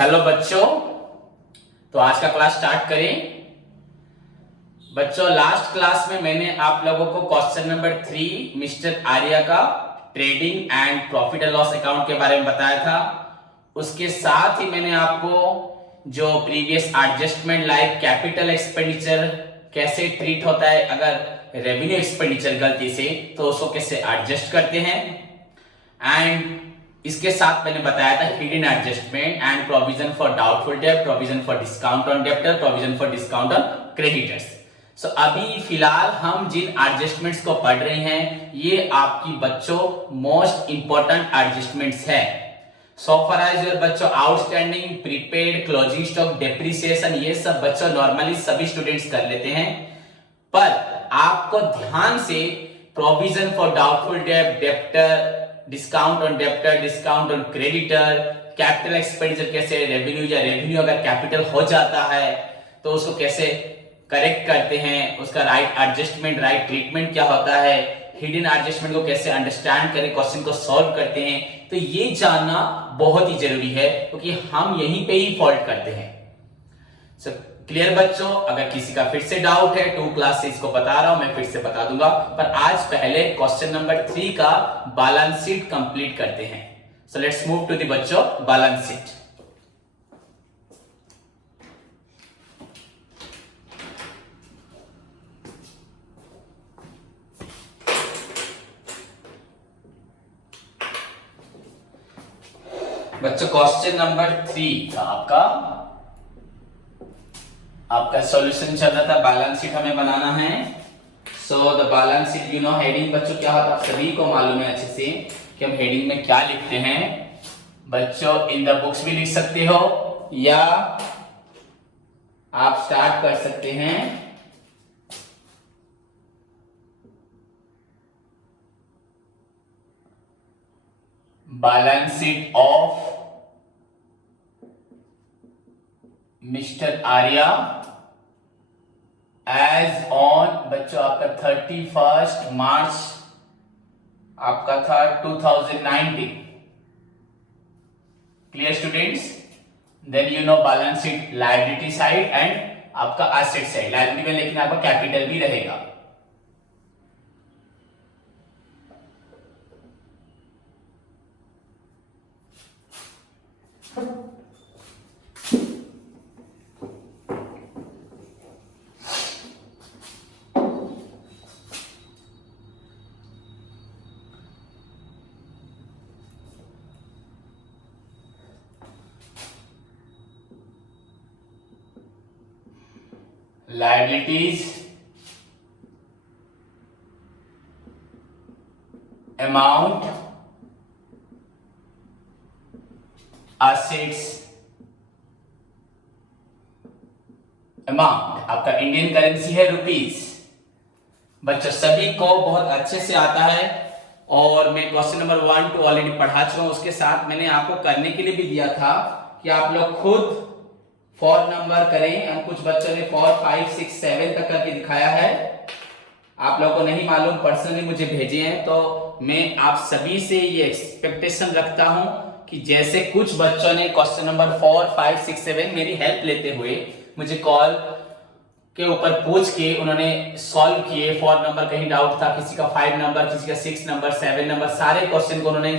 Hello बच्चों, तो आज का क्लास स्टार्ट करें। बच्चों, लास्ट क्लास में मैंने आप लोगों को क्वेश्चन नंबर 3 मिस्टर आर्या का trading and profit and loss account के बारे में बताया था। उसके साथ ही मैंने आपको जो previous adjustment like capital expenditure कैसे ट्रीट होता है अगर रेवेन्यू एक्सपेंडिचर गलती से, तो उसको कैसे एडजस्ट करते हैं, एंड इसके साथ मैंने बताया था hidden adjustment and provision for doubtful debt, provision for discount on debtor, provision for discount on creditors. So अभी फिलहाल हम जिन एडजस्टमेंट्स को पढ़ रहे हैं ये आपकी बच्चों मोस्ट इंपॉर्टेंट एडजस्टमेंट्स है। सो फॉर एज योर बच्चों outstanding, prepaid, closing stock, depreciation, ये सब बच्चों नॉर्मली सभी स्टूडेंट्स कर लेते हैं, पर आपको ध्यान से provision for doubtful debt, debtor, discount on debtor, discount on creditor, capital expenditure कैसे रेवेन्यू या रेवेन्यू अगर कैपिटल हो जाता है तो उसको कैसे करेक्ट करते हैं, उसका राइट एडजस्टमेंट, राइट ट्रीटमेंट क्या होता है, हिडन एडजस्टमेंट को कैसे अंडरस्टैंड करें, क्वेश्चन को सॉल्व करते हैं, तो ये जानना बहुत ही जरूरी है क्योंकि हम यहीं पे ही फॉल्ट करते हैं। सो क्लियर बच्चों? अगर किसी का फिर से डाउट है 2 क्लास से इसको बता रहा हूं, मैं फिर से बता दूंगा, पर आज पहले क्वेश्चन नंबर 3 का बैलेंस शीट कंप्लीट करते हैं। So let's move to the बच्चों बैलेंस शीट। बच्चों क्वेश्चन नंबर 3 का आपका सॉल्यूशन चल रहा था, बैलेंस शीट हमें बनाना है। So the balance sheet, you know heading बच्चों क्या होता है आप सभी को मालूम है अच्छे से कि हम हेडिंग में क्या लिखते हैं। बच्चों इन द बुक्स भी लिख सकते हो या आप स्टार्ट कर सकते हैं। Balance sheet of mister Arya as on बच्चों आपका 31 मार्च आपका था 2019। Clear students? Then you know balance sheet liability side and आपका एसेट साइड। लायबिलिटी में लेकिन आपका कैपिटल भी रहेगा। Liabilities, amount, assets, अमाउंट आपका इंडियन करेंसी है रुपीस। बच्चों सभी को बहुत अच्छे से आता है और मैं क्वेश्चन नंबर 1 2 ऑलरेडी पढ़ा चुका हूं। उसके साथ मैंने आपको करने के लिए भी दिया था कि आप लोग खुद फॉर नंबर करें। हम कुछ बच्चों ने 4 5 6 7 तक करके दिखाया है, आप लोगों को नहीं मालूम, पर्सनली मुझे भेजे हैं, तो मैं आप सभी से ये एक्सपेक्टेशन रखता हूं कि जैसे कुछ बच्चों ने क्वेश्चन नंबर 4 5 6 7 मेरी हेल्प लेते हुए मुझे कॉल के ऊपर पूछ के उन्होंने सॉल्व किए। 4 नंबर कहीं डाउट था, किसी का 5 नंबर, किसी का 6 नंबर, 7 नंबर, सारे क्वेश्चन को उन्होंने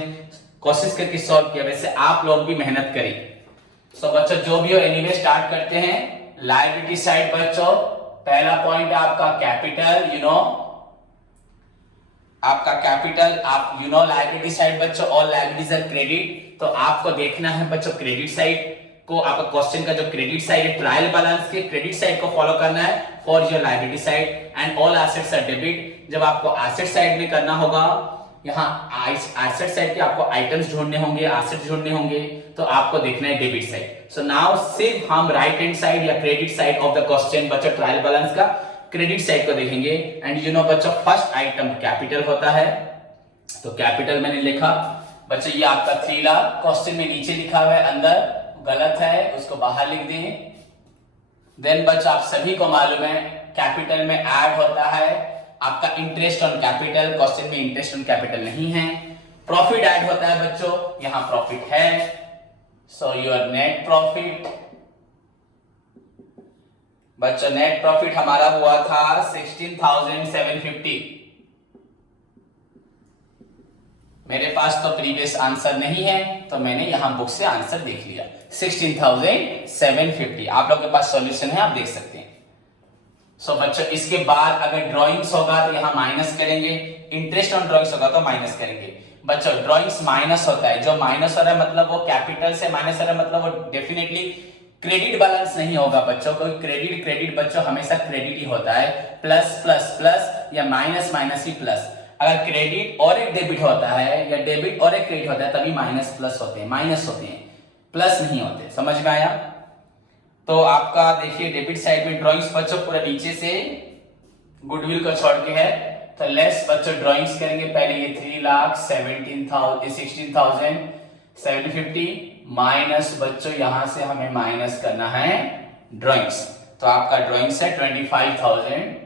कोशिश करके सॉल्व किया। वैसे आप लोग भी मेहनत करें। सो बच्चों जो भी हो एनीवे स्टार्ट करते हैं। लायबिलिटी साइड बच्चों पहला पॉइंट है आपका कैपिटल, यू नो आपका कैपिटल, आप यू नो लायबिलिटी साइड बच्चों ऑल लायबिलिटीज आर क्रेडिट, तो आपको देखना है बच्चों क्रेडिट साइड को। आपका क्वेश्चन का जो क्रेडिट साइड है ट्रायल बैलेंस के क्रेडिट साइड को फॉलो करना है for your liability side and all assets are debit. जब आपको एसेट साइड में करना होगा, यहाँ एसेट साइड के आपको आइटम्स ढूंढने होंगे, एसेट्स ढूंढने होंगे, तो आपको देखना है डेबिट साइड। सो नाउ सिर्फ हम राइट हैंड साइड या credit side of the question बच्चों ट्रायल बैलेंस का क्रेडिट साइड को देखेंगे। एंड यू नो बच्चों फर्स्ट आइटम कैपिटल होता है, तो कैपिटल मैंने लिखा बच्चों, ये आपका 3 लाख क्वेश्चन में नीचे लिखा हुआ है, अंदर गलत है उसको बाहर लिख दें। देन बच्चों आप सभी को मालूम है कैपिटल में ऐड होता है आपका इंटरेस्ट ऑन कैपिटल, क्वेश्चन में इंटरेस्ट ऑन कैपिटल नहीं है। प्रॉफिट ऐड होता है बच्चों, यहां प्रॉफिट है। सो योर नेट प्रॉफिट, बच्चों नेट प्रॉफिट हमारा हुआ था 16,750। मेरे पास तो प्रीवियस आंसर नहीं है तो मैंने यहां बुक से आंसर देख लिया 16,750। आप लोगों के पास सॉल्यूशन है, आप देख सकते हैं। सो बच्चों इसके बाद अगर ड्राइंग्स होगा तो यहां माइनस करेंगे, इंटरेस्ट ऑन ड्राइंग्स होगा तो माइनस करेंगे। बच्चों ड्राइंग्स माइनस होता है, जो माइनस हो रहा है मतलब वो कैपिटल से माइनस हो रहा है, मतलब वो डेफिनेटली क्रेडिट बैलेंस नहीं होगा बच्चों। कोई क्रेडिट क्रेडिट बच्चों हमेशा क्रेडिट ही होता है, प्लस प्लस प्लस या माइनस माइनस ही प्लस। अगर क्रेडिट और एक डेबिट होता है या डेबिट और एक क्रेडिट होता है तभी माइनस प्लस होते हैं, माइनस होते हैं, प्लस नहीं होते। समझ में आया? तो आपका देखिए डेबिट साइड में ड्राइंग्स बच्चों पूरा नीचे से गुडविल को छोड़ के है, तो लेस बच्चों ड्राइंग्स करेंगे। पहले ये 3,17,750 माइनस बच्चों यहां से हमें माइनस करना है ड्राइंग्स, तो आपका ड्राइंग्स है 25,000।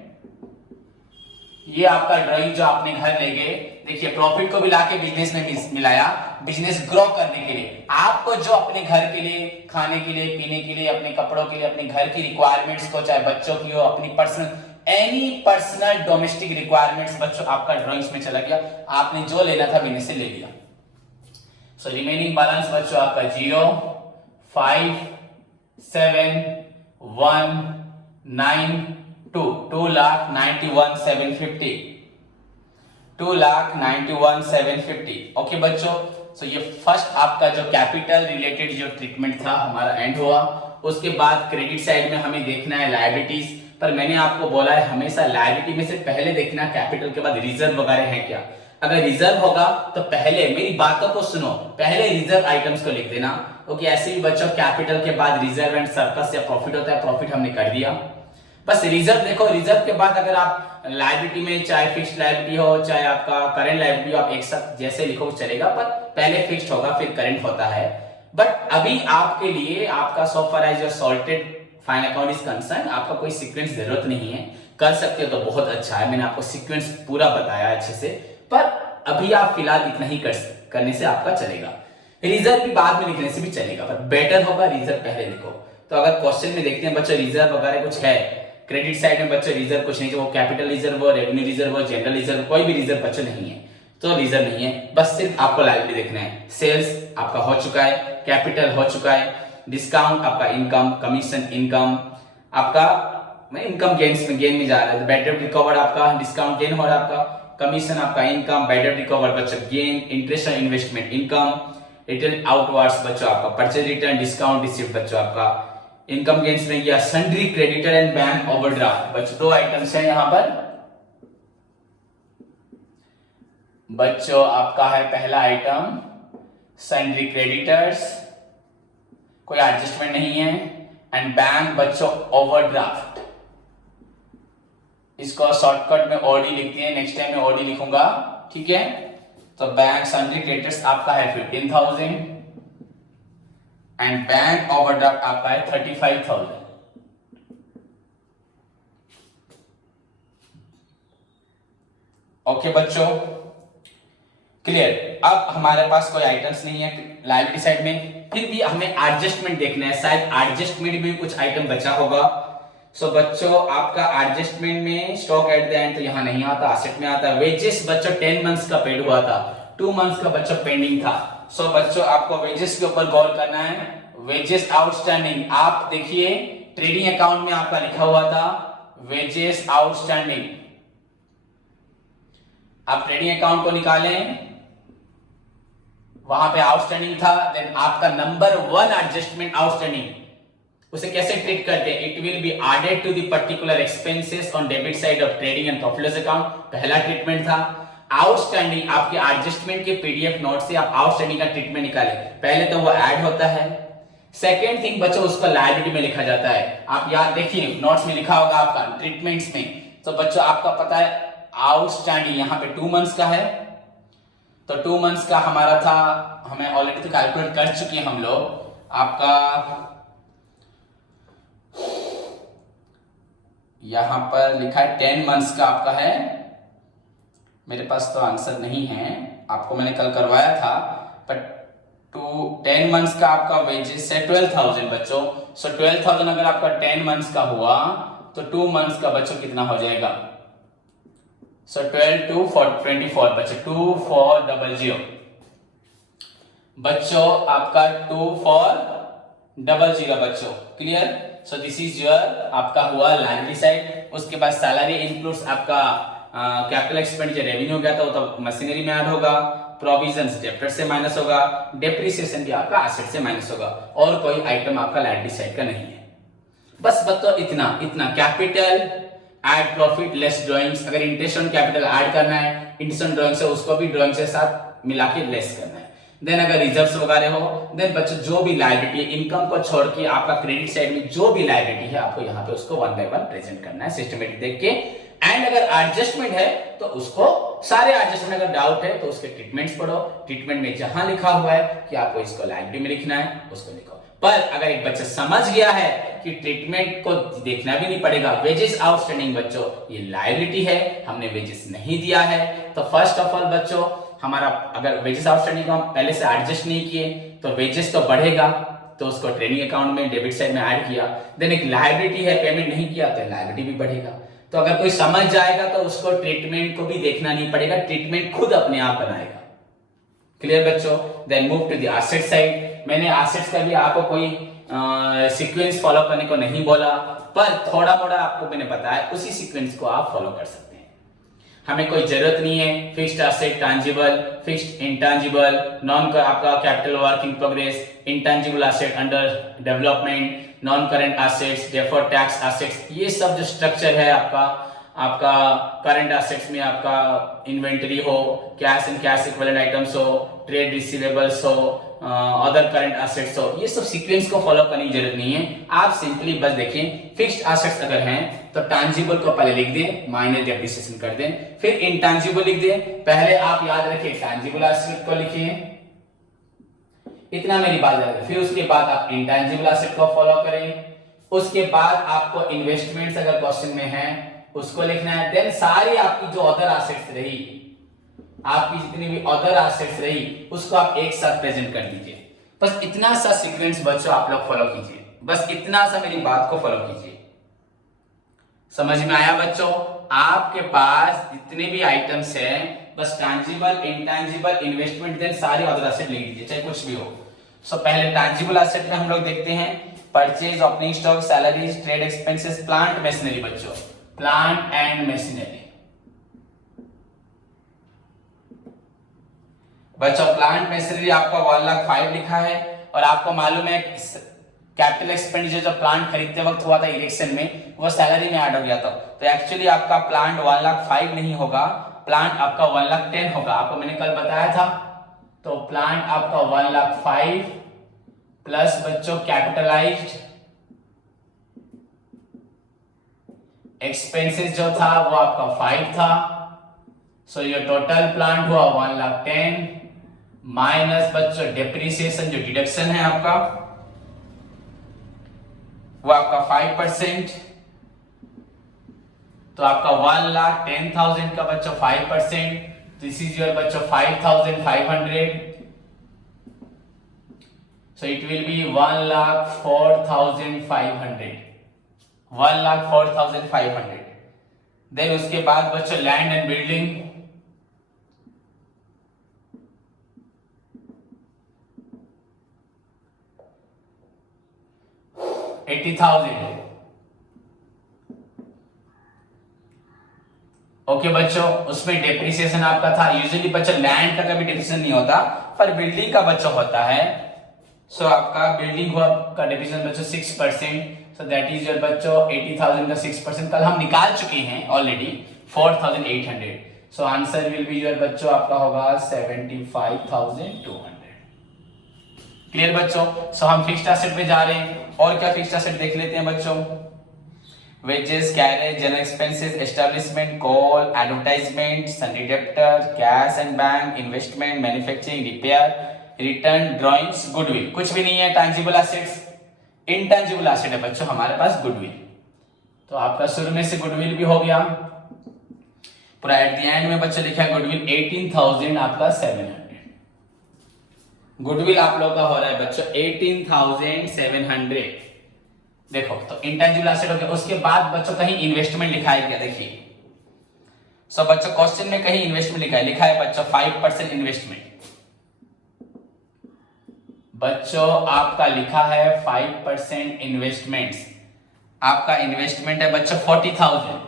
ये आपका ड्राइंग जो आपने घर ले गए, देखिए प्रॉफिट को भी लाके बिजनेस में मिलाया, बिजनेस ग्रो करने के लिए। आपको जो अपने घर के लिए, खाने के लिए, पीने के लिए, अपने कपड़ों के लिए, अपने घर की रिक्वायरमेंट्स को, चाहे बच्चों की हो, अपनी personal any personal domestic requirements बच्चों आपका ड्राइंग्स में चला गया। आपने जो लेना था बिजनेस से ले लिया। सो रिमेनिंग बैलेंस बच्चों आपका 0, 5, 7, 1, 9, 2,91,750, 2,91,750। ओके बच्चों, सो ये फर्स्ट आपका जो कैपिटल रिलेटेड जो ट्रीटमेंट था हमारा एंड हुआ। उसके बाद क्रेडिट साइड में हमें देखना है लायबिलिटीज, पर मैंने आपको बोला है हमेशा लायबिलिटी में से पहले देखना कैपिटल के बाद रिजर्व वगैरह है क्या। अगर रिजर्व होगा तो पहले मेरी बातों को सुनो, पहले रिजर्व आइटम्स को लिख देना। ओके, ऐसे ही बच्चों कैपिटल के बाद रिजर्व एंड सरप्लस या प्रॉफिट होता है, प्रॉफिट हमने कर दिया। बस रिजर्व देखो, रिजर्व के बाद अगर आप लायबिलिटी में चाहे फिक्स्ड लायबिलिटी हो चाहे आपका करंट लायबिलिटी हो, आप एक साथ जैसे लिखो चलेगा, पर पहले फिक्स्ड होगा फिर करंट होता है। बट अभी आपके लिए आपका so far as your sorted final account is concern, आपका कोई सीक्वेंस जरूरत नहीं है, कर सकते हो तो बहुत अच्छा है। मैंने आपको सीक्वेंस पूरा बताया अच्छे से, पर अभी आप फिलहाल इतना ही करने से आपका चलेगा। रिजर्व भी बाद में लिखने से भी चलेगा, पर बेटर होगा रिजर्व पहले लिखो। तो अगर क्वेश्चन में देखते हैं बच्चों रिजर्व वगैरह कुछ है, क्रेडिट साइड में बच्चों रिजर्व कुछ नहीं, वो कैपिटल रिजर्व हो, रेवेन्यू रिजर्व हो, जनरल रिजर्व, कोई भी रिजर्व बच्चों नहीं है, तो रिजर्व नहीं है। बस सिर्फ आपको लायबिलिटी देखना है। सेल्स आपका हो चुका है, कैपिटल हो चुका है, डिस्काउंट आपका इनकम, कमीशन इनकम आपका इनकम गेन्स में गेन में जा रहा है, बैड डेट रिकवर्ड आपका डिस्काउंट गेन हो रहा है, आपका कमीशन आपका इनकम, बैड डेट रिकवर्ड बच्चों gain, interest on investment income, return outwards बच्चों आपका परचेज रिटर्न, डिस्काउंट रिसीव्ड बच्चों आपका इनकम गेन्स में गया, sundry creditor and bank overdraft बच्चों दो आइटम्स हैं यहां पर बच्चों। आपका है पहला आइटम सन्ड्री क्रेडिटर्स, कोई एडजस्टमेंट नहीं है, एंड बैंक बच्चों ओवरड्राफ्ट, इसको शॉर्टकट में ओडी लिखते हैं, नेक्स्ट टाइम में ओडी लिखूंगा, ठीक है। तो बैंक सन्ड्री क्रेडिटर्स आपका है 15,000 एंड बैंक ओवरड्राफ्ट आपका है 35,000। ओके बच्चों, क्लियर। अब हमारे पास कोई आइटम्स नहीं है लायबिलिटी साइड में, फिर भी हमें एडजस्टमेंट देखना है, शायद एडजस्टमेंट में कुछ आइटम बचा होगा। सो बच्चों आपका एडजस्टमेंट में स्टॉक एट द एंड तो यहां नहीं आता, एसेट में आता है। वेजेस बच्चों 10 मंथ्स का पेड हुआ था, 2 मंथ्स का बच्चों पेंडिंग था। सो बच्चों आपको वेजेस के ऊपर गौर करना है। वेजेस आउटस्टैंडिंग आप देखिए ट्रेडिंग अकाउंट में आपका लिखा हुआ था वेजेस आउटस्टैंडिंग, आप ट्रेडिंग अकाउंट को निकालें, वहां पे आउटस्टैंडिंग था, देन आपका नंबर 1 एडजस्टमेंट आउटस्टैंडिंग, उसे कैसे ट्रीट करते हैं, it will be added to the particular expenses on debit side of trading and profit loss account, पहला ट्रीटमेंट था। आउटस्टैंडिंग आपके एडजस्टमेंट के पीडीएफ नोट से आप आउटस्टैंडिंग का ट्रीटमेंट निकालें, पहले तो वो ऐड होता है, सेकेंड थिंग बच्चों उसको लायबिलिटी में लिखा जाता है। आप याद देखिए नोट्स में लिखा होगा आपका ट्रीटमेंट्स में, तो बच्चों आपका पता है आउटस्टैंडिंग यहां पे 2 मंथ्स का है, तो 2 मंथ्स का हमारा था, हमें ऑलरेडी तो कैलकुलेट कर चुके हैं हम लोग। आपका यहां पर लिखा है 10 मंथ्स का आपका है, मेरे पास तो आंसर नहीं है, आपको मैंने कल करवाया था, बट 10 मंथ्स का आपका वेजेस है 12,000 बच्चों। सो 12,000 अगर आपका 10 मंथ्स का हुआ तो 2 मंथ्स का बच्चों कितना हो जाएगा? सो 12 2 24 बच्चों, 2400 बच्चों, आपका 2400 बच्चों। Clear? So this is your आपका हुआ लाइबिलिटी साइड। उसके बाद सैलरी इंक्लूड्स आपका कैपिटल एक्सपेंडिचर, रेवेन्यू गया तो मशीनरी में ऐड होगा, प्रोविजंस डेप्टर से माइनस होगा, डेप्रिसिएशन भी आपका एसेट से माइनस होगा, और कोई आइटम आपका लाइबिलिटी साइड का नहीं है। बस बताओ इतना capital add profit less drawings. अगर इंटरेस्ट ऑन कैपिटल ऐड करना है, इंटरेस्ट ऑन ड्राइंग से उसको भी ड्राइंग से साथ मिला के लेस करना है। देन अगर रिजर्व्स वगैरह हो, देन बच्चों जो भी लायबिलिटी, इनकम को छोड़ के आपका क्रेडिट साइड में जो भी लायबिलिटी है आपको यहाँ पे उसको 1 बाय 1 प्रेजेंट करना है सिस्टमेटिक देख के। एंड अगर एडजस्टमेंट है तो उसको सारे एडजस्टमेंट, अगर डाउट है तो उसके ट्रीटमेंट्स पढ़ो, ट्रीटमेंट में जहां लिखा हुआ है कि आपको इसको लायबिलिटी में लिखना है उसको लिखो। पर अगर एक बच्चा समझ गया है कि ट्रीटमेंट को देखना भी नहीं पड़ेगा, वेजेस आउटस्टैंडिंग बच्चों ये लायबिलिटी है, हमने वेजेस नहीं दिया है, तो फर्स्ट ऑफ ऑल बच्चों हमारा अगर वेजेस आउटस्टैंडिंग को हम पहले से एडजस्ट नहीं किए तो वेजेस तो बढ़ेगा, तो उसको ट्रेनिंग अकाउंट में डेबिट साइड में ऐड किया। देन एक लायबिलिटी है, पेमेंट नहीं किया तो लायबिलिटी भी बढ़ेगा। तो अगर कोई समझ जाएगा तो उसको ट्रीटमेंट को भी देखना नहीं पड़ेगा, ट्रीटमेंट खुद अपने आप बनाएगा। क्लियर बच्चों? Then move to the asset side. मैंने एसेट्स का भी आपको कोई सीक्वेंस फॉलो करने को नहीं बोला, पर थोड़ा मोड़ा आपको मैंने बताया, उसी सीक्वेंस को आप फॉलो कर सकते हैं। हमें कोई जरूरत नहीं है fixed asset, tangible, fixed intangible, non का आपका capital work in progress, intangible asset under development, non current assets, deferred tax assets, ये सब जो स्ट्रक्चर है आपका करंट एसेट्स में आपका इन्वेंटरी हो, cash and cash equivalent items हो, ट्रेड रिसीवेबल्स हो, अदर करंट एसेट्स हो, ये सब सीक्वेंस को फॉलो करने की जरूरत नहीं है। आप सिंपली बस देखें फिक्स्ड एसेट्स अगर हैं तो टैंजिबल को पहले लिख दें, माइनस डेप्रिसिएशन कर दें, फिर इंटैंजिबल लिख दें। पहले आप याद रखें टैंजिबल एसेट को लिखिए, इतना मेरी बात याद है। फिर उसके बाद आप इंटैंजिबल एसेट को फॉलो करें, उसके बाद आपको इन्वेस्टमेंट्स अगर क्वेश्चन में है उसको लिखना है। देन सारी आपकी जो अदर एसेट्स रही, आपकी जितनी भी अदर एसेट्स रही उसको आप एक साथ प्रेजेंट कर दीजिए। बस इतना सा सीक्वेंस बच्चों आप लोग फॉलो कीजिए, बस इतना सा मेरी बात को फॉलो कीजिए। समझ में आया बच्चों? आपके पास जितने भी आइटम्स हैं बस टैंजिबल, इंटैंजिबल, इन्वेस्टमेंट, देन सारे अदर एसेट लिख दीजिए, चाहे कुछ भी हो। सो पहले टैंजिबल एसेट में हम लोग देखते हैं purchase, opening stock, salaries, trade expenses, plant machinery बच्चों, प्लांट एंड मशीनरी। बच्चों प्लांट मशीनरी आपका 1,05,000 लिखा है, और आपको मालूम है कैपिटल एक्सपेंडिचर जो प्लांट खरीदते वक्त हुआ था इलेक्शन में, वो सैलरी में ऐड हो गया था। तो एक्चुअली आपका प्लांट 1,05,000 नहीं होगा, प्लांट आपका 1,10,000 होगा। आपको मैंने कल बताया था। तो प्लांट आपका 1,05,000 प्लस बच्चों कैपिटलाइज्ड एक्सपेंसेस जो था वो आपका 5 था। सो ये टोटल प्लांट हुआ 1,10,000 माइनस बच्चों डेप्रिसिएशन जो डिडक्शन है आपका वो आपका 5%। तो आपका 1,10,000 का बच्चों 5%, दिस इज योर बच्चों 5,500। So it will be 1,04,500, 1,04,500। Then उसके बाद बच्चों लैंड एंड बिल्डिंग 80,000। ओके बच्चों, उसमें डेप्रिसिएशन आपका था। यूजुअली बच्चों लैंड का कभी डेप्रिसिएशन नहीं होता, पर बिल्डिंग का बच्चों होता है। सो आपका बिल्डिंग का डेप्रिसिएशन बच्चों 6%। सो दैट इज योर बच्चों 80,000 का 6%। कल हम निकाल चुके हैं already 4,800। So answer will be your बच्चों आपका होगा 75,200। क्लियर बच्चों? सो हम फिक्स्ड एसेट पे जा रहे हैं, और क्या फिक्स्ड एसेट देख लेते हैं बच्चों। Wages, carriage, general expenses, establishment, call, advertisement, सन्डी debtor, cash and bank, investment, manufacturing, repair, return, drawings, goodwill. कुछ भी नहीं है टैंजिबल एसेट्स। इंटैंजिबल एसेट है बच्चों हमारे पास गुडविल। तो आपका शुरू में से गुडविल भी हो गया, पूरा एट द एंड में बच्चों लिखा है गुडविल 18,000 आपका 700। गुडविल आप लोग का हो रहा है बच्चों 18,700। देखो तो इंटेंजिबल एसेट हो गया। उसके बाद बच्चों कहीं इन्वेस्टमेंट लिखा है क्या, देखिए। सो बच्चों क्वेश्चन में कहीं इन्वेस्टमेंट लिखा है बच्चों 5% इन्वेस्टमेंट। बच्चों आपका लिखा है 5% इन्वेस्टमेंट्स। आपका इन्वेस्टमेंट है बच्चों 40,000,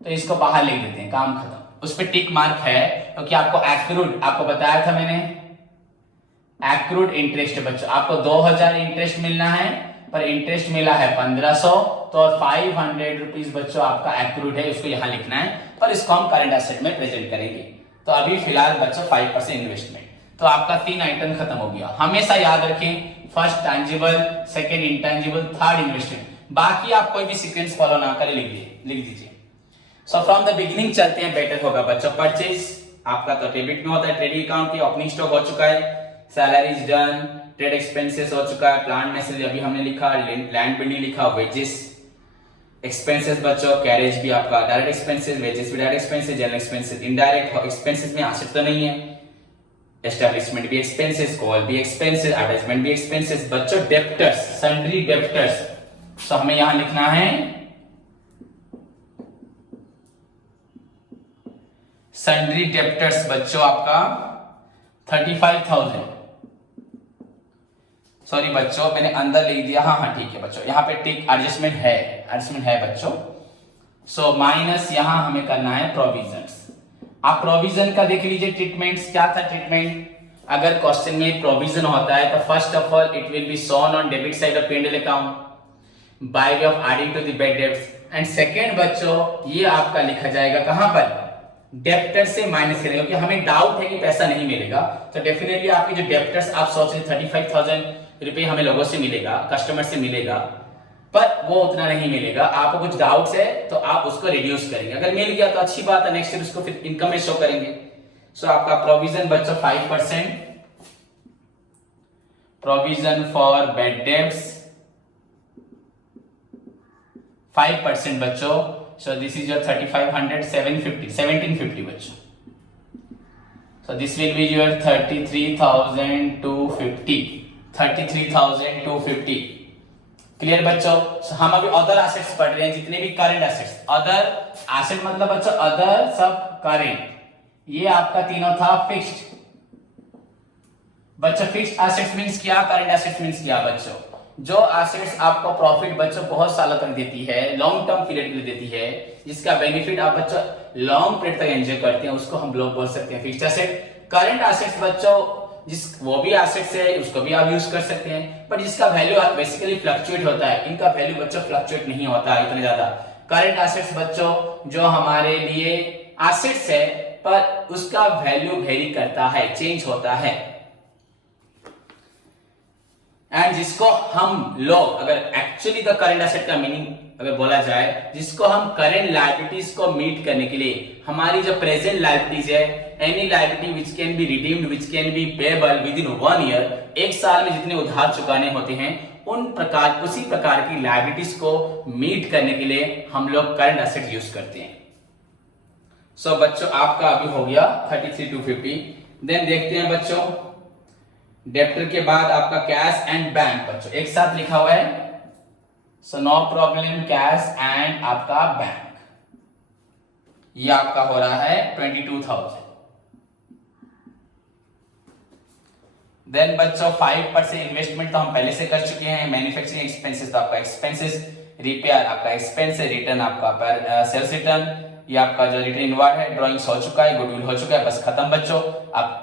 तो इसको बाहर लिख देते हैं, काम खत्म। उस पर टिक मार्क है क्योंकि आपको एक्रूड, आपको बताया था मैंने, एक्रूड इंटरेस्ट है बच्चों। आपको 2,000 इंटरेस्ट मिलना है, पर इंटरेस्ट मिला है 1,500, तो 500 रुपीज बच्चों आपका एक्रूड है, उसको यहां लिखना है, पर इसको हम करंट एसेट में प्रेजेंट करेंगे। तो अभी फिलहाल बच्चों 5% इन्वेस्टमेंट, तो आपका 3 आइटम खत्म हो गया। हमेशा याद रखें, first tangible, second intangible, third investment. बाकी आप कोई भी सीक्वेंस फॉलो ना करें, लिख दीजिए। सो फ्रॉम द बिगिनिंग चलते हैं, बेटर होगा बच्चों। परचेज आपका तो डेबिट में होता है, ट्रेडिंग अकाउंट की ओपनिंग स्टॉक हो चुका है, सैलरीज डन, ट्रेड एक्सपेंसेस हो चुका है, प्लांट मशीनरी अभी हमने लिखा, लैंड बिल्डिंग लिखा, वेजेस एक्सपेंसेस बच्चों, कैरेज भी आपका डायरेक्ट एक्सपेंसेस, वेजेस भी direct expenses, general expenses indirect expenses में आसित तो नहीं है, एस्टैब्लिशमेंट भी एक्सपेंसेस, कॉल भी एक्सपेंसेस, एडवर्टाइजमेंट भी एक्सपेंसेस बच्चों। डेब्टर्स, सन्ड्री डेब्टर्स, तो हमें यहां लिखना है सन्ड्री डेब्टर्स बच्चों आपका 35,000। सॉरी बच्चों मैंने अंदर लिख दिया, हाँ ठीक है बच्चों, यहाँ पे टिक एडजस्टमेंट है बच्चों। सो माइनस यहां हमें करना है प्रोविजंस। आप प्रोविजन का देख लीजिए, ट्रीटमेंट्स क्या था ट्रीटमेंट। अगर क्वेश्चन में प्रोविजन होता है तो first of all it will be shown on debit side of P&L account by way of adding to the bad debts, and second बच्चों ये आपका लिखा जाएगा कहां पर, डेप्टर से माइनस करेंगे, क्योंकि हमें डाउट है कि पैसा नहीं मिलेगा। तो डेफिनेटली आपके जो डेप्टर्स आप सोच रहे 35,000 रुपए हमें लोगों से मिलेगा, कस्टमर से मिलेगा, पर वो उतना नहीं मिलेगा। आपको कुछ डाउट्स है तो आप उसको रिड्यूस करेंगे, अगर मिल गया तो अच्छी बात है, नेक्स्ट ईयर उसको फिर इनकम में शो करेंगे। सो आपका प्रोविजन बच्चों 5%, प्रोविजन फॉर बैड डेब्ट्स 5% बच्चों। So this is your 3,500, 1750 बच्चों। So this will be your 33,250, 33,250। Clear बच्चों। so, हम अभी अदर एसेट्स पढ़ रहे हैं, जितने भी करंट एसेट्स, अदर एसेट मतलब बच्चों अदर सब करंट, ये आपका तीनों था फिक्स्ड बच्चों। फिक्स्ड एसेट्स मींस क्या, करंट एसेट्स मींस क्या बच्चों, जो एसेट्स आपको प्रॉफिट बच्चों बहुत सालों तक देती है, लॉन्ग टर्म पीरियड के लिए देती है, जिसका बेनिफिट आप बच्चों लॉन्ग पीरियड तक एंजॉय करते हैं, उसको हम लोग बोल सकते हैं फिक्स्ड एसेट। करंट एसेट्स बच्चों जिस वो भी एसेट्स है, उसको भी आप यूज कर सकते हैं, बट जिसका वैल्यू बेसिकली फ्लक्चुएट होता है, इनका वैल्यू बच्चों फ्लक्चुएट नहीं होता है इतना ज्यादा। करंट एसेट्स बच्चों जो हमारे लिए एसेट्स है, पर उसका वैल्यू वेरी करता है, चेंज होता है, एंड जिसको हम लोग अगर एक्चुअली द करंट एसेट का मीनिंग अगर बोला जाए, जिसको हम करंट लायबिलिटीज को मीट करने के लिए, हमारी जो प्रेजेंट लायबिलिटीज है, any liability which can be redeemed, which can be payable with in 1 year, एक साल में जितने उधार चुकाने होते हैं, उसी प्रकार की लायबिलिटीज को मीट करने के लिए हम लोग करंट एसेट यूज करते हैं। सो बच्चों आपका अभी हो गया 33,250। देन देखते हैं बच्चों डेप्टर के बाद आपका कैश एंड बैंक बच्चों एक साथ लिखा हुआ है, so no problem, cash and आपका बैंक, ये आपका हो रहा है 22,000। देन बच्चों 5% इन्वेस्टमेंट तो हम पहले से कर चुके हैं। मैन्युफैक्चरिंग एक्सपेंसेस तो आपका एक्सपेंसेस, रिपेयर आपका एक्सपेंस है, रिटर्न आपका सेल्स रिटर्न, ये आपका जो रिटर्न इनवर्ड है, ड्राइंग्स हो चुका है, गुडविल हो चुका है, बस खत्म बच्चों। आप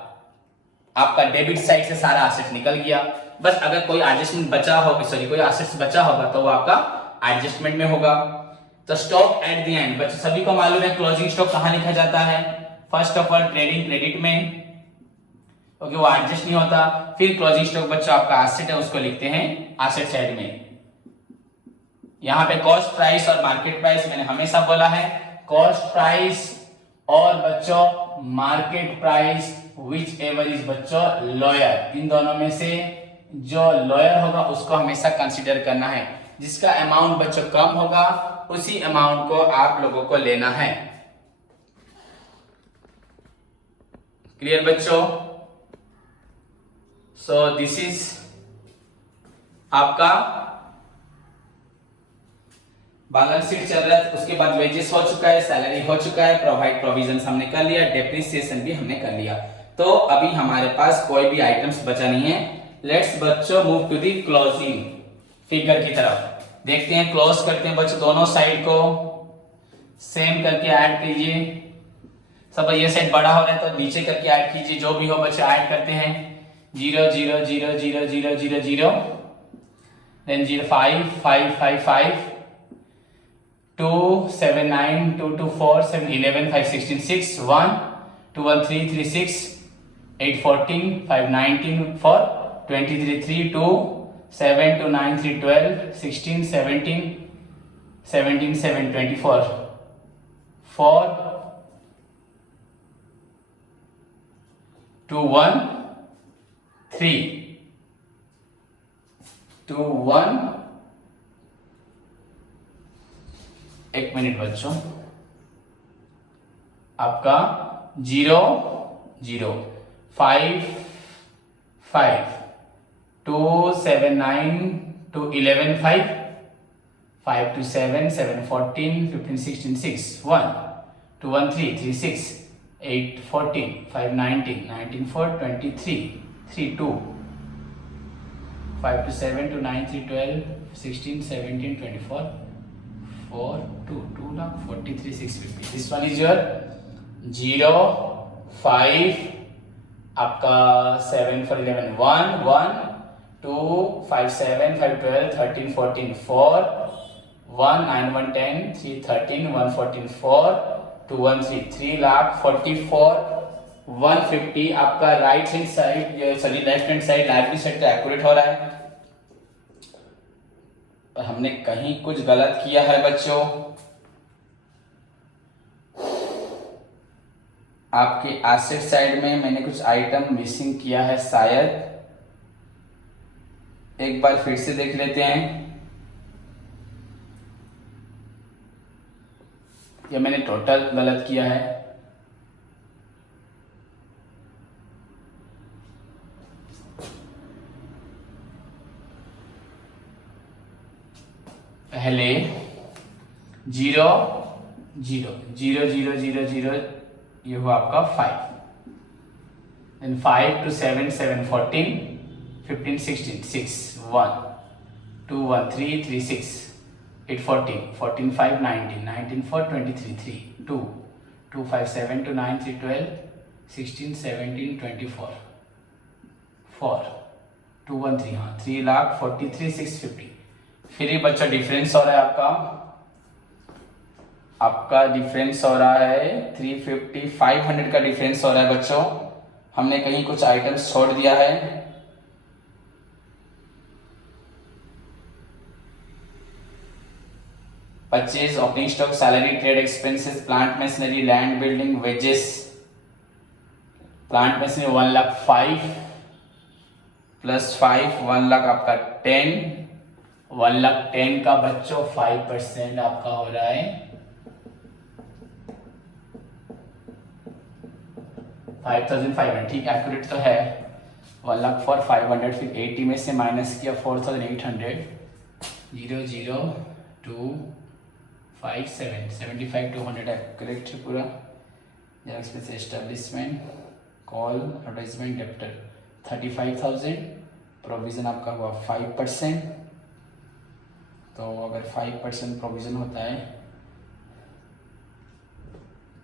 आपका डेबिट साइड से सारा एसेट निकल गया, बस अगर कोई एडजस्टमेंट बचा होगा, सॉरी कोई एसेट्स बचा होगा तो वो आपका एडजस्टमेंट में होगा। तो स्टॉक एट द एंड बच्चों सभी को मालूम है क्लोजिंग स्टॉक कहां लिखा जाता है, first of all trading credit में, क्योंकि वो एडजस्ट नहीं होता। फिर क्लोजिंग स्टॉक बच्चों आपका एसेट है, उसको लिखते हैं एसेट साइड में। यहां पे कॉस्ट प्राइस और मार्केट प्राइस मैंने हमेशा बोला है, कॉस्ट प्राइस और बच्चों market price which ever is बच्चों लॉयर, इन दोनों में से जो लॉयर होगा उसको हमेशा कंसीडर करना है। जिसका अमाउंट बच्चों कम होगा उसी अमाउंट को आप लोगों को लेना है। क्लियर बच्चों। सो दिस इज आपका बैलेंस शीट चल रहा है, उसके बाद वेजेस हो चुका है, सैलरी हो चुका है, प्रोविजन हमने कर लिया, डेप्रिसिएशन भी हमने कर लिया। तो अभी हमारे पास कोई भी आइटम्स बचा नहीं है। लेट्स बच्चों move to the closing figure की तरफ। देखते हैं, क्लोज करते हैं बच्चों, दोनों साइड को सेम करके ऐड कीजिए। सब ये साइड बड़ा हो रहा है तो नीचे करके ऐड कीजिए, जो भी हो बच्चों ऐड करते हैं। 0 0 0 0 0 0 0 देन 0 5 5 5 5 2 7 9 2 2 4 7 11 5 16 6 1 2 1 3 3 6 8 14 5 19 4 23 3 2 7 2 9 3 12 16 17 17 7 24 4 2 1 3 2 1 एक मिनट बच्चों, आपका 0 0 5 5 2 7 9 2 11 5 5 2 7 7 14 15 16 6 1 2 1 3 3 6 8 14 5 19 19 4 23 3 2 5 to 7 to 9 3 12 16 17 24 4 2 2 lakh 43 650. This one is your 0 5 आपका 7 for 11 1 1 2 5 7 5 12 13 14 4 1 9 1 10 3 13 1 14 4 2 1 3 3 lakh 44 150 आपका right hand side sorry left hand side library side का एक्यूरेट हो रहा है। पर हमने कहीं कुछ गलत किया है बच्चों, आपके एसेट साइड में मैंने कुछ आइटम मिसिंग किया है शायद, एक बार फिर से देख लेते हैं। या मैंने टोटल गलत किया है। पहले 0 0 0 0 0 0 ये हुआ आपका 5, देन 5 to 7 7 14 15 16 6 1 2 1 3 3 6 8 14 14 5 19 19 4 23 3 2 2 5 7 to 9 3 12 16 17 24 4 2 1 3 हाँ 3 lakh 43 650। फिर ये बच्चा डिफरेंस हो रहा है आपका डिफरेंस हो रहा है 350 500 का डिफरेंस हो रहा है बच्चों। हमने कहीं कुछ आइटम्स छोड़ दिया है। Purchase opening stock salary trade expenses plant machinery land building wages. Plant machinery 1 lakh 5 plus 5 1 lakh आपका 10 1 लाख 10 का बच्चों 5% आपका हो रहा है 5500। ठीक एक्यूरेट तो है 1 लाख 500 फिर 80 में से माइनस किया 4800 0 0 2 5 7 75 200 है करेक्ट पूरा। Establishment call advertisement debtor 35,000 provision आपका हुआ 5%। तो अगर 5% प्रोविजन होता है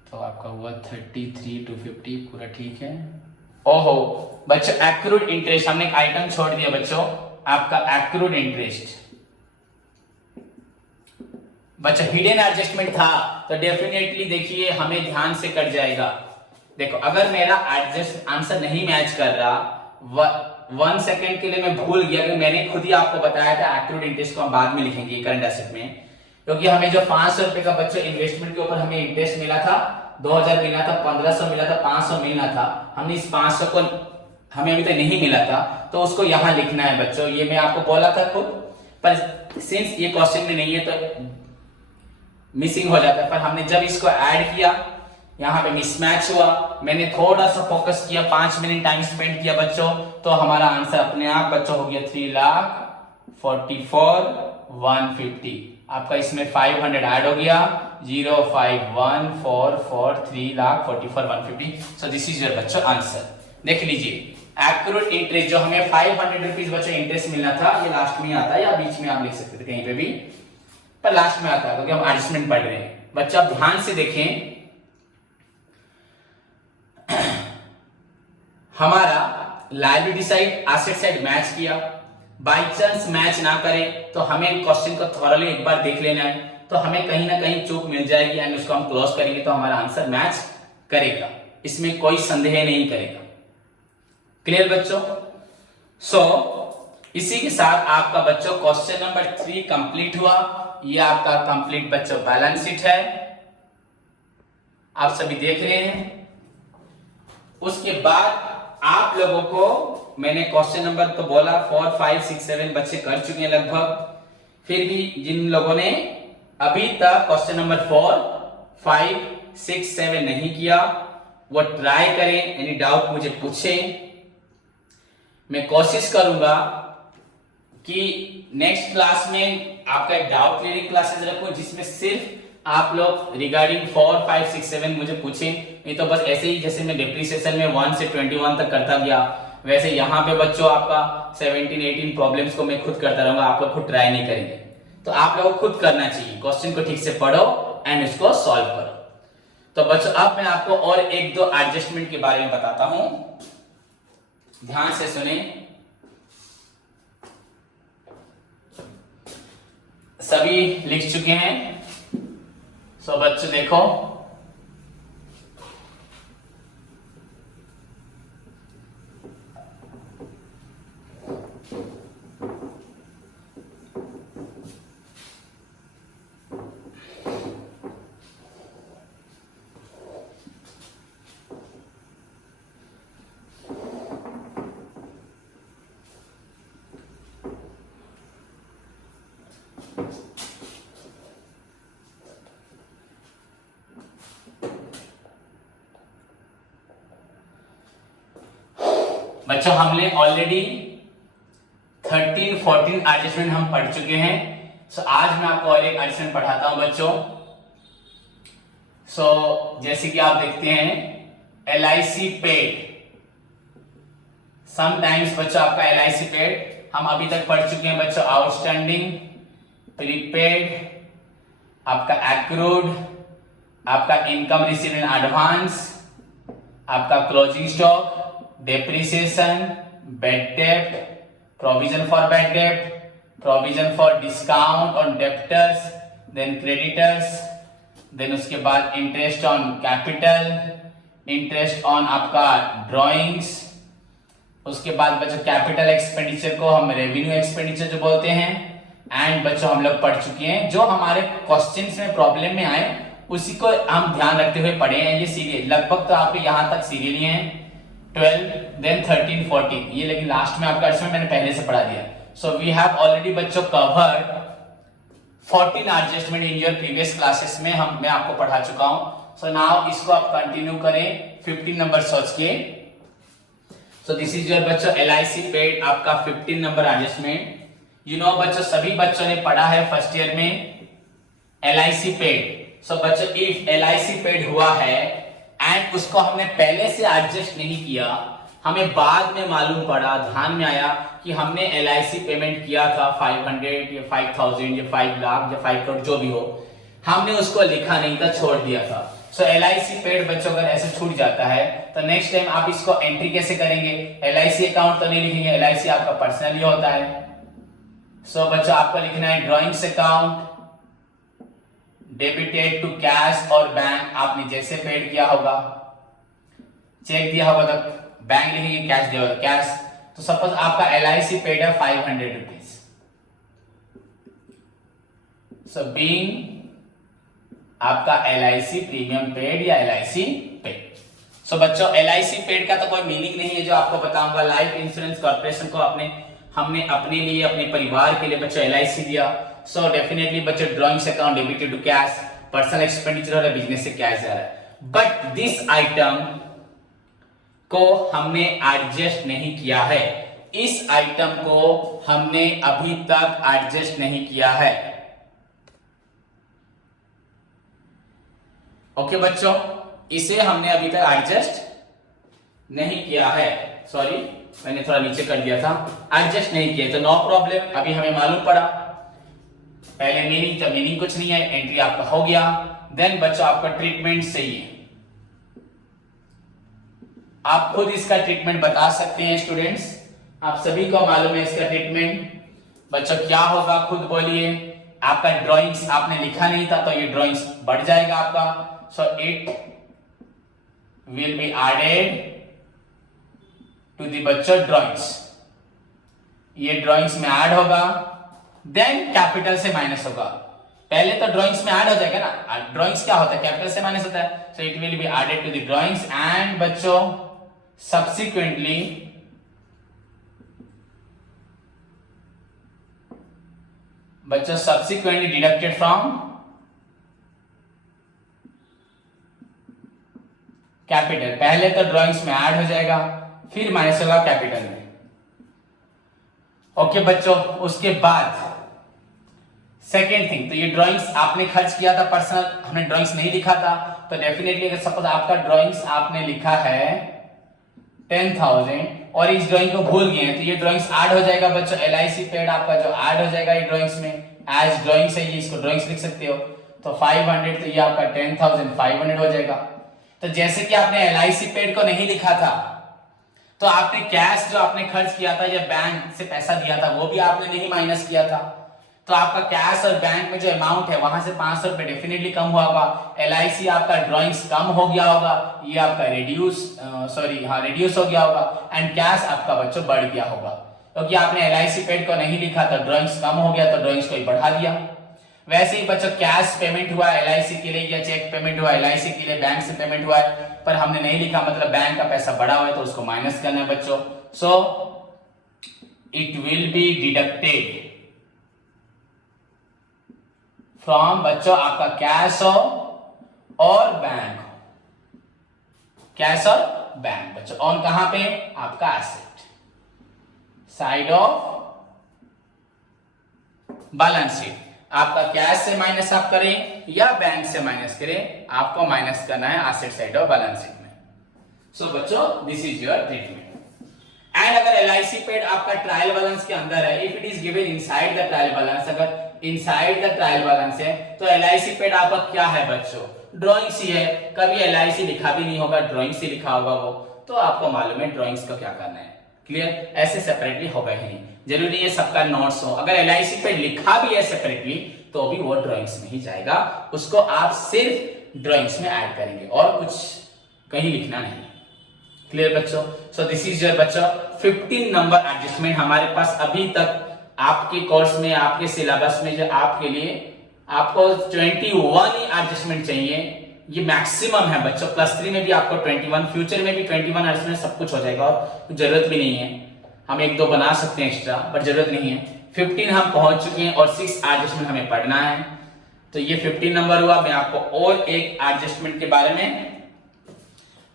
तो आपका हुआ 33,250 पूरा ठीक है। ओहो बच्चों एक्रूड इंटरेस्ट हमने एक आइटम छोड़ दिया बच्चों, आपका एक्रूड इंटरेस्ट बच्चा हिडन एडजस्टमेंट था तो डेफिनेटली देखिए हमें ध्यान से कट जाएगा। देखो अगर मेरा एडजस्ट आंसर नहीं मैच कर रहा 1 सेकेंड के लिए मैं भूल गया कि मैंने खुद ही आपको बताया था एक्रूड इंटरेस्ट को हम बाद में लिखेंगे करंट एसेट में, क्योंकि हमें जो 500 रुपए का बच्चों इन्वेस्टमेंट के ऊपर हमें इंटरेस्ट मिला था 2000 मिला था 1500 मिला था 500 मिलना था, हमने इस 500 को हमें अभी तक नहीं मिला था तो उसको यहाँ लिखना है बच्चों। ये मैं आपको बोला था खुद, पर सिंस ये क्वेश्चन में नहीं है तो मिसिंग हो जाता है। पर हमने जब इसको ऐड किया यहाँ पे मिसमैच हुआ, मैंने थोड़ा सा फोकस किया, 5 मिनट टाइम स्पेंड किया बच्चों, तो हमारा आंसर अपने आप बच्चों हो गया 3,44,150। आपका इसमें 500 ऐड हो गया, 05144 3,44,150। सो दिस इज योर बच्चों आंसर। देख लीजिए एक्यूरेट इंटरेस्ट जो हमें 500 रुपीज बच्चों इंटरेस्ट मिलना था, ये लास्ट में आता है या बीच में आप लिख सकते थे कहीं पे भी, पर लास्ट में आता है क्योंकि हम एडजस्टमेंट पढ़ रहे हैं। बच्चा आप ध्यान से देखें, हमारा liability side asset side match किया, बाई चांस मैच ना करे तो हमें क्वेश्चन को थॉरली एक बार देख लेना है, तो हमें कहीं ना कहीं चूक मिल जाएगी एंड उसको हम क्लोज करेंगे तो हमारा आंसर मैच करेगा, इसमें कोई संदेह नहीं करेगा। क्लियर बच्चों? सो इसी के साथ आपका बच्चों क्वेश्चन नंबर 3 कंप्लीट हुआ। ये आपका कंप्लीट बच्चों बैलेंस शीट है, आप सभी देख रहे हैं। उसके बाद आप लोगों को मैंने क्वेश्चन नंबर तो बोला 4, 5, 6, 7 बच्चे कर चुके हैं लगभग, फिर भी जिन लोगों ने अभी तक क्वेश्चन नंबर 4, 5, 6, 7 नहीं किया वो ट्राई करें, एनी डाउट मुझे पूछें, मैं कोशिश करूंगा कि नेक्स्ट क्लास में आपका एक डाउट क्लियरिंग क्लासेस रखूं जिसमें सिर्फ आप लोग रिगार्डिंग 4, 5, 6, 7 मुझे पूछें। नहीं तो बस ऐसे ही जैसे मैं डिप्रीसिएशन में 1 से 21 तक करता गया, वैसे यहाँ पे बच्चों आपका 17, 18 प्रॉब्लम्स को मैं खुद करता रहूंगा, आप लोग खुद ट्राई नहीं करेंगे। तो आप लोगों को खुद करना चाहिए, क्वेश्चन को ठीक से पढ़ो एंड उसको सॉल्व करो। तो बच्चों अब मैं आपको और 1-2 एडजस्टमेंट के बारे में बताता हूं, ध्यान से सुने। सभी लिख चुके हैं? सो बच्चों देखो, बच्चों हमने ऑलरेडी 13, 14 एडजस्टमेंट हम पढ़ चुके हैं। सो आज मैं आपको और एक एडजस्टमेंट पढ़ाता हूं बच्चों। सो जैसे कि आप देखते हैं LIC पेड, समटाइम्स बच्चों आपका LIC पेड हम अभी तक पढ़ चुके हैं बच्चों, आउटस्टैंडिंग, प्रीपेड, आपका एक्रूड, आपका इनकम रिसीव्ड इन एडवांस, आपका closing stock, depreciation, bad debt, provision for bad debt, provision for discount on debtors, then creditors, then उसके बाद interest on capital, interest on आपका drawings, उसके बाद बच्चों कैपिटल एक्सपेंडिचर को हम रेवेन्यू एक्सपेंडिचर जो बोलते हैं। एंड बच्चों हम लोग पढ़ चुके हैं, जो हमारे क्वेश्चंस में प्रॉब्लम में आए उसी को हम ध्यान रखते हुए पढ़े हैं। ये सीरियल लगभग तो आपके यहां तक सीरियल ही हैं, 12, then 13, 14, ये लेकिन लास्ट में आपका इसमें मैंने पहले से पढ़ा दिया। सो वी हैव ऑलरेडी बच्चों covered 14 adjustment in your previous classes में, मैं आपको पढ़ा चुका हूं। सो नाउ इसको आप कंटिन्यू करें 15 नंबर सोच के। सो दिस इज योर बच्चों LIC पेड, आपका 15 नंबर एडजस्टमेंट। यू नो बच्चों सभी बच्चों ने पढ़ा है फर्स्ट ईयर में LIC पेड। सो बच्चों इफ LIC पेड हुआ है एंड उसको हमने पहले से एडजस्ट नहीं किया, हमें बाद में मालूम पड़ा, ध्यान में आया कि हमने LIC पेमेंट किया था 500 या 5000 या 5 लाख या 5 करोड़ जो भी हो, हमने उसको लिखा नहीं था, छोड़ दिया था। सो LIC पेड बच्चों अगर ऐसे छूट जाता है तो नेक्स्ट टाइम आप इसको एंट्री कैसे करेंगे? LIC अकाउंट तो नहीं लिखेंगे, LIC आपका पर्सनली होता है। सो बच्चों आपको लिखना है drawings account debited to cash और बैंक, आपने जैसे पेड किया होगा, चेक दिया होगा तो बैंक लिखेंगे, कैश दिया होगा कैश। तो सपोज आपका LIC पेड है 500 रुपीज, सो बीइंग आपका LIC प्रीमियम पेड या LIC पेड। सो बच्चों LIC पेड का तो कोई मीनिंग नहीं है जो आपको बताऊंगा। लाइफ इंश्योरेंस कॉर्पोरेशन को हमने अपने लिए, अपने परिवार के लिए बच्चों LIC दिया। सो डेफिनेटली बच्चों drawings account debited to cash, personal expenditure हो रहा है, बिजनेस से कैश जा रहा है। बट दिस आइटम को हमने एडजस्ट नहीं किया है, इस आइटम को हमने अभी तक एडजस्ट नहीं किया है। ओके बच्चों, इसे हमने अभी तक एडजस्ट नहीं किया है। सॉरी, मैंने थोड़ा नीचे कर दिया था, एडजस्ट नहीं किया तो नो प्रॉब्लम, अभी हमें मालूम पड़ा। पहले मीनिंग, जब मीनिंग कुछ नहीं है, एंट्री आपका हो गया। देन बच्चों आपका ट्रीटमेंट सही है, आप खुद इसका ट्रीटमेंट बता सकते हैं स्टूडेंट्स, आप सभी को मालूम है इसका ट्रीटमेंट। बच्चों क्या होगा खुद बोलिए। आपका ड्राइंग्स आपने लिखा नहीं था तो ये ड्राइंग्स बढ़ जाएगा आपका। So it will be added to the बच्चों ड्राइंग्स, ये ड्राइंग्स में ऐड होगा। देन कैपिटल से माइनस होगा, पहले तो ड्राइंग्स में ऐड हो जाएगा ना, ड्राइंग्स क्या होता है, कैपिटल से माइनस होता है। So it will be added to the drawings and बच्चों सब्सिक्वेंटली डिडक्टेड फ्रॉम कैपिटल। पहले तो ड्राइंग्स में ऐड हो जाएगा, फिर माइनस होगा कैपिटल में। ओके बच्चों, उसके बाद सेकेंड थिंग, तो ये ड्राइंग्स आपने खर्च किया था पर्सनल, हमने ड्राइंग्स नहीं लिखा था, तो डेफिनेटली अगर सपोज आपका ड्राइंग्स आपने लिखा है 10,000 और इस ड्राइंग को भूल गए हैं, तो ये ड्राइंग्स ऐड हो जाएगा बच्चों, LIC पेड आपका जो ऐड हो जाएगा ये ड्राइंग्स में, एज ड्राइंग्स है ये, इसको ड्राइंग्स लिख सकते हो। तो 500, तो ये आपका 10,500 हो जाएगा। तो जैसे कि आपने LIC पेड को नहीं लिखा था, तो आपने कैश जो आपने खर्च किया था या बैंक से पैसा दिया था वो भी आपने नहीं माइनस किया था, तो आपका कैश और बैंक में जो अमाउंट है वहां से 500 रुपए डेफिनेटली कम हुआ होगा। LIC आपका ड्राइंग्स कम हो गया होगा, ये आपका रिड्यूस हो गया होगा, एंड कैश आपका बच्चों बढ़ गया होगा, क्योंकि आपने LIC पेड को नहीं लिखा था, ड्राइंग्स कम हो गया तो ड्राइंग्स को ही बढ़ा दिया। वैसे ही बच्चों कैश पेमेंट हुआ LIC के लिए या चेक पेमेंट हुआ LIC के लिए, बैंक से पेमेंट हुआ है पर हमने नहीं लिखा, मतलब बैंक का पैसा बढ़ा हुआ है तो उसको माइनस करना है बच्चों। So it will be deducted from बच्चों आपका कैश हो और बैंक, कैश और बैंक बच्चों ऑन कहां पे, आपका asset side of balance sheet. आपका कैश से माइनस आप करें या बैंक से माइनस करें, आपको माइनस करना है asset side of balance sheet में। सो बच्चों this is your treatment. And अगर LIC पेड आपका ट्रायल बैलेंस के अंदर है, if it is given inside the trial balance, अगर इनसाइड द ट्रायल बैलेंस है तो LIC पेड आपका क्या है बच्चों, ड्राइंग्स ही है। कभी LIC लिखा भी नहीं होगा, ड्राइंग्स ही लिखा होगा वो, तो आपको मालूम है ड्राइंग्स को क्या करना है। क्लियर, ऐसे सेपरेटली होगा ही नहीं, जरूरी है सबका नोट्स हो। अगर LIC पेड लिखा भी है सेपरेटली तो भी वो ड्राइंग्स में ही जाएगा, उसको आप सिर्फ ड्राइंग्स में ऐड करेंगे और कुछ कहीं लिखना नहीं। क्लियर बच्चों, सो दिस इज योर बच्चों 15 नंबर एडजस्टमेंट हमारे पास अभी तक आपके कोर्स में, आपके सिलेबस में जो आपके लिए आपको 21 ही एडजस्टमेंट चाहिए, ये मैक्सिमम है बच्चों। +3 में भी आपको 21, फ्यूचर में भी 21 एडजस्टमेंट सब कुछ हो जाएगा और जरूरत भी नहीं है, हम 1-2 बना सकते हैं एक्स्ट्रा, पर जरूरत नहीं है। 15 हम पहुंच चुके हैं और 6 एडजस्टमेंट हमें पढ़ना है, तो ये 15 नंबर हुआ। मैं आपको और एक एडजस्टमेंट के बारे में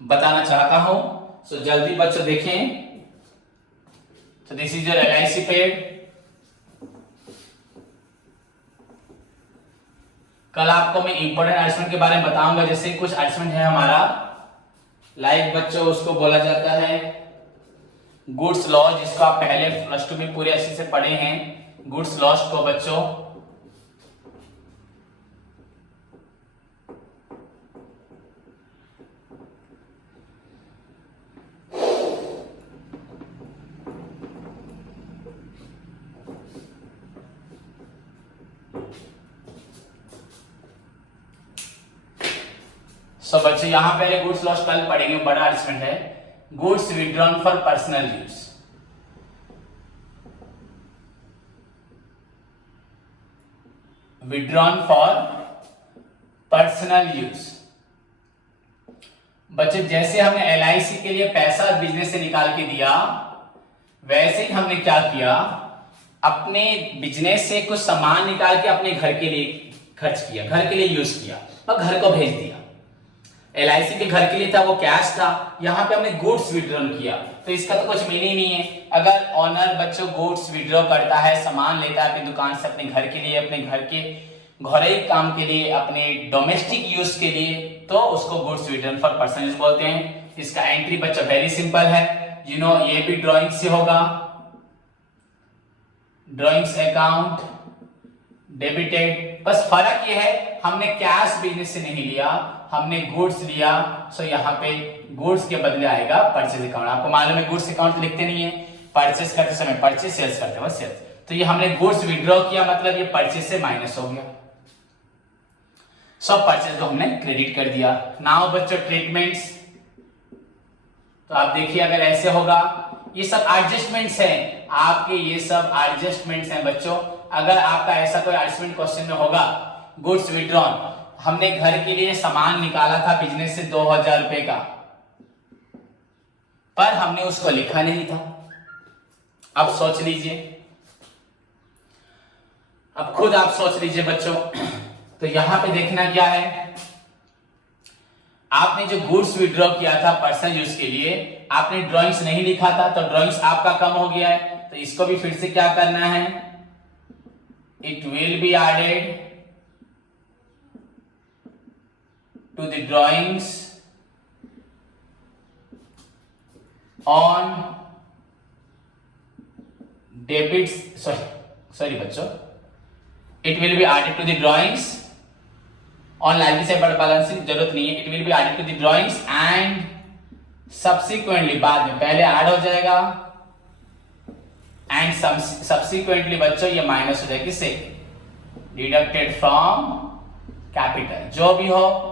बताना चाहता हूं, सो जल्दी बच्चों देखें। तो this is your LIC paid. कल आपको मैं इंपॉर्टेंट एडजस्टमेंट के बारे में बताऊंगा, जैसे कुछ एडजस्टमेंट है हमारा, लाइक बच्चों उसको बोला जाता है गुड्स लॉ, जिसको आप पहले +2 में पूरे अच्छे से पढ़े हैं। गुड्स लॉस को बच्चों बच्चों यहां पहले गुड्स लॉस कल पढ़ेंगे, बड़ा एडजस्टमेंट है। Goods withdrawn for personal use, withdrawn for personal use. बच्चे जैसे हमने LIC के लिए पैसा बिजनेस से निकाल के दिया, वैसे ही हमने क्या किया, अपने बिजनेस से कुछ सामान निकाल के अपने घर के लिए खर्च किया, घर के लिए यूज किया और घर को भेज दिया। LIC के घर के लिए था वो कैश था, यहाँ पे हमने गुड्स विड्रॉ किया, तो इसका तो कुछ मीनिंग नहीं है। अगर ऑनर बच्चों गुड्स विड्रॉ करता है, सामान लेता है अपनी दुकान से अपने घर के लिए, अपने घर के घरेलू काम के लिए, अपने डोमेस्टिक यूज के लिए, तो उसको goods withdraw for personal use बोलते हैं। इसका एंट्री बच्चों वेरी सिंपल है, ये भी ड्राइंग से होगा, ड्राइंग्स अकाउंट डेबिटेड। बस फर्क ये है हमने कैश बिजनेस से नहीं लिया, हमने गुड्स लिया, सो यहाँ पे गुड्स के बदले आएगा परचेज अकाउंट। आपको मालूम है गुड्स अकाउंट तो लिखते नहीं है, परचेज करते समय परचेज, सेल्स करते वक्त सेल्स। तो ये हमने गुड्स विड्रॉ किया, मतलब ये परचेज से माइनस हो गया, सब परचेज को हमने क्रेडिट कर दिया। नाउ बच्चों ट्रीटमेंट्स, तो आप देखिए अगर ऐसे होगा, ये सब एडजस्टमेंट्स हैं आपके, ये सब एडजस्टमेंट्स हैं बच्चों। अगर आपका ऐसा कोई एडजस्टमेंट क्वेश्चन में होगा, गुड्स विड्रॉन, हमने घर के लिए सामान निकाला था बिजनेस से 2000 रुपए का, पर हमने उसको लिखा नहीं था। अब सोच लीजिए, अब खुद आप सोच लीजिए बच्चों। तो यहां पे देखना क्या है, आपने जो गुड्स विड्रॉ किया था पर्सनल यूज के लिए, आपने ड्राइंग्स नहीं लिखा था, तो ड्राइंग्स आपका कम हो गया है। तो इसको भी फिर से क्या करना है, it will be added to the drawings on debits, sorry बच्चों, it will be added to the drawings on liability side balancing, जरूरत नहीं है, it will be added to the drawings and subsequently, बाद में, पहले ऐड हो जाएगा and subsequently बच्चों ये माइनस हो जाएगा, किससे, डिडक्टेड फ्रॉम कैपिटल। जो भी हो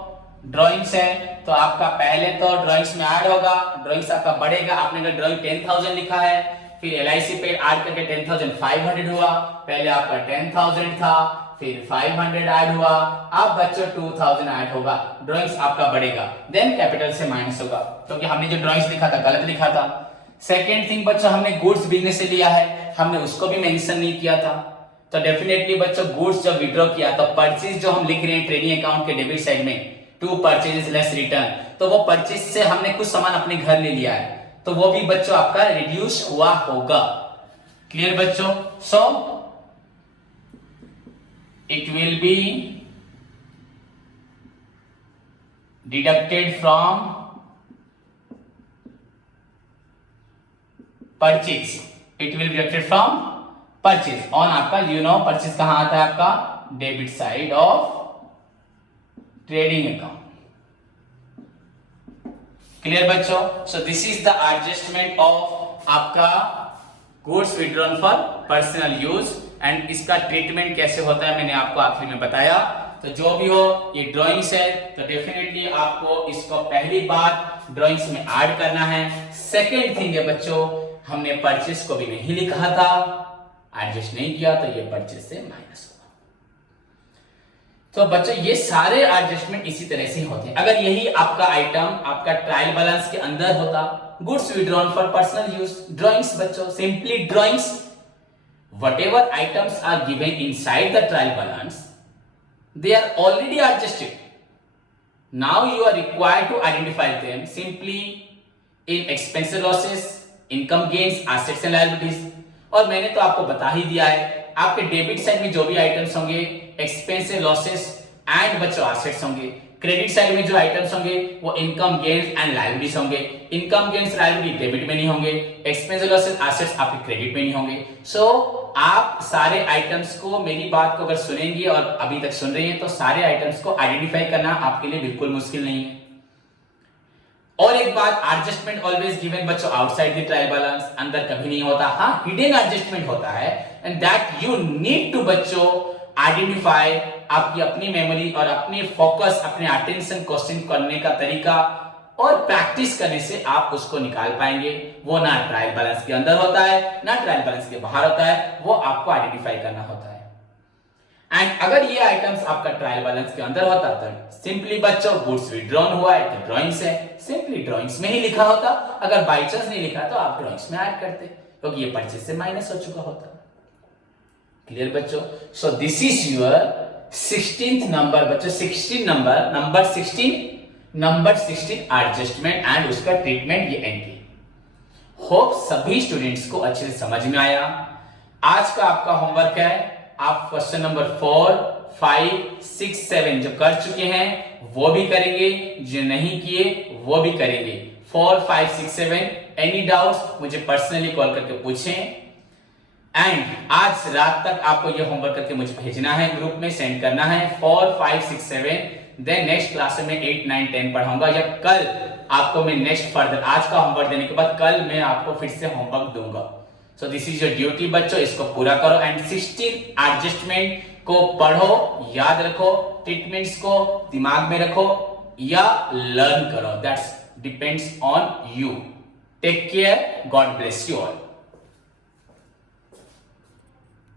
ड्राइंग्स है तो आपका पहले तो ड्राइंग्स में ऐड होगा, ड्राइंग्स आपका बढ़ेगा। आपने अगर ड्राइंग 10,000 लिखा है, फिर LIC पे ऐड करके 10,500 हुआ, पहले आपका 10,000 था, फिर 500 ऐड हुआ, अब बच्चों 2,000 ऐड होगा, ड्राइंग्स आपका बढ़ेगा, देन कैपिटल से माइनस होगा, क्योंकि हमने जो ड्राइंग्स लिखा था गलत लिखा था। सेकेंड थिंग बच्चों, हमने गुड्स बिजनेस से लिया है, हमने उसको भी मेंशन नहीं किया था, तो डेफिनेटली बच्चों गुड्स जब विड्रॉ किया तो परचेज जो हम लिख रहे हैं ट्रेडिंग अकाउंट के डेबिट साइड में, टू परचेजेस लेस रिटर्न, तो वो परचेज से हमने कुछ सामान अपने घर ले लिया है, तो वो भी बच्चों आपका रिड्यूस हुआ होगा। क्लियर बच्चों? So it will be deducted from purchase, it will be deducted from purchase on आपका, परचेज कहां आता है आपका, debit side of trading account. Clear बच्चों? So this is the adjustment of आपका goods withdrawn for personal use, and इसका treatment कैसे होता है मैंने आपको आखिरी में बताया। तो जो भी हो ये ड्राइंग्स है, तो डेफिनेटली आपको इसको पहली बात ड्राइंग्स में ऐड करना है। सेकेंड थिंग है बच्चों, हमने परचेस को भी नहीं लिखा था, एडजस्ट नहीं किया, तो ये परचेस से माइनस होगा। तो बच्चों ये सारे एडजस्टमेंट इसी तरह से होते हैं। अगर यही आपका आइटम आपका ट्रायल बैलेंस के अंदर होता, goods withdrawn for personal use, drawings बच्चों, simply drawings, whatever items are given inside the trial balance, they are already adjusted. Now you are required to identify them simply in expenses losses, income gains, assets and liabilities. और मैंने तो आपको बता ही दिया है, आपके debit side में जो भी आइटम्स होंगे एक्सपेंसेस लॉसेस एंड बच्चों एसेट्स होंगे, क्रेडिट साइड में जो आइटम्स होंगे वो इनकम गेन्स एंड लायबिलिटीज होंगे। इनकम गेन्स लायबिलिटी डेबिट में नहीं होंगे, एक्सपेंस लॉसेस एसेट्स आपके क्रेडिट में नहीं होंगे। सो आप सारे आइटम्स को, मेरी बात को अगर सुनेंगे और अभी तक सुन रहे हैं, तो सारे आइटम्स को आइडेंटिफाई करना आपके लिए बिल्कुल मुश्किल नहीं है। और एक बात, एडजस्टमेंट ऑलवेज गिवन बच्चों आउटसाइड द ट्रायल बैलेंस, अंदर कभी नहीं होता, हाँ हिडन एडजस्टमेंट होता है, and that you need to बच्चों आइडेंटिफाई। आपकी अपनी मेमोरी और अपनी फोकस, अपने अटेंशन क्वेश्चन करने का तरीका और प्रैक्टिस करने से आप उसको निकाल पाएंगे। वो ना ट्रायल बैलेंस के अंदर होता है, ना ट्रायल बैलेंस के बाहर होता है, वो आपको आइडेंटिफाई करना होता है। एंड अगर ये आइटम्स आपका ट्रायल बैलेंस के अंदर होता तो सिंपली बच्चों गुड्स विड्रॉन हुआ है तो ड्राइंग्स है, सिंपली ड्राइंग्स में ही लिखा होता। अगर बाई चांस नहीं लिखा तो आप ड्राइंग्स में ऐड करते, क्योंकि ये परचेज से माइनस हो चुका होता। क्लियर बच्चों? So this is your 16th number बच्चों, 16 नंबर 16 नंबर 16 एडजस्टमेंट एंड उसका ट्रीटमेंट, ये एंट्री। होप सभी स्टूडेंट्स को अच्छे से समझ में आया। आज का आपका होमवर्क है, आप क्वेश्चन नंबर 4, 5, 6, 7 जो कर चुके हैं वो भी करेंगे, जो नहीं किए वो भी करेंगे। 4, 5, 6, 7 एनी डाउट्स मुझे पर्सनली कॉल करके पूछें। एंड आज रात तक आपको ये होमवर्क करके मुझे भेजना है, ग्रुप में सेंड करना है 4, 5, 6, 7। देन नेक्स्ट क्लास में 8, 9, 10 पढ़ाऊंगा, या कल आपको मैं नेक्स्ट फर्दर आज का होमवर्क देने के बाद कल मैं आपको फिर से होमवर्क दूंगा। सो दिस इज योर ड्यूटी बच्चों, इसको पूरा करो एंड 16 एडजस्टमेंट को पढ़ो, याद रखो, ट्रीटमेंट्स को दिमाग में रखो या लर्न करो, that's depends on you. Take care, God bless you all.